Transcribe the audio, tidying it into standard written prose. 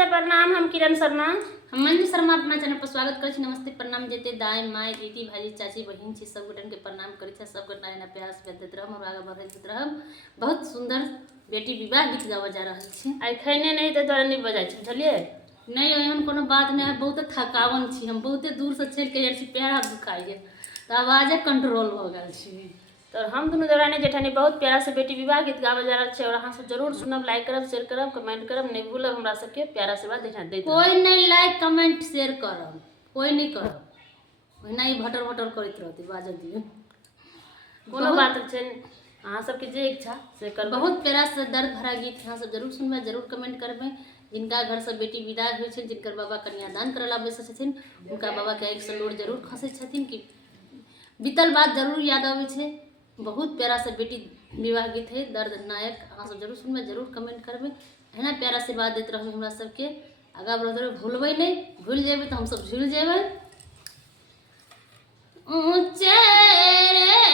नमस्ते प्रणाम। हम किरण शर्मा, हम मंजू शर्मा अपना चैनल पर स्वागत कर छी। नमस्ते प्रणाम जेते दाई माई दीदी भाजी चाची बहन छी सब गोटन के प्रणाम करी छी। सब गोटा एना प्यार से देते रहम और आगे बढ़ते रहम। बहुत सुंदर बेटी विवाह गीत गावा जा रहल छी। आई खैने नहीं तो तोरा नहीं बजाय छी, बुझलिए नहीं एहन कोनो बात नहीं है। बहुत थकावन छी, हम बहुते दूर से चल के जाइ छी, पैर हाथ दुखाइए तो आवाजे कंट्रोल हो गल छी। तो हम दोनों देवरानी जेठानी बहुत प्यारा से बेटी विवाह गीत गावा जा रहल छे और अहाँ सब जरूर सुनब, लाइक करब, शेयर करब, कमेंट करब, नहीं भूलब हमरा सबके प्यारा से बात देखान देत। कोई नहीं लाइक कमेंट शेयर करब, कोई नहीं करब, ओहिना ही भटर भटर करते रहते बाजल दियो। कोनो बात छै, अहाँ सबके जे इच्छा से कर। बहुत प्यारा से दर्द भरा गीत अहाँ सब जरूर सुनबे, जरूर कमेंट करबे। जिनका घर से बेटी विदा होइ छै, जिनकर बाबा कन्यादान करला बैसे छथिन, उनका बाबा के एक सलोर जरूर खसे छथिन कि बीतल बात जरूर याद आवे छै। बहुत प्यारा से बेटी विवाह गीत है, दर्द नायक। अहाँ सब जरूर सुनबे, जरूर कमेंट करबे, एना प्यारा से बात देते रहबे हमरा सबके। आगा बढ़ते रहे, भूलबे नहीं, भूल जेबे तो हम सब झूल जेबे। ऊंचे रे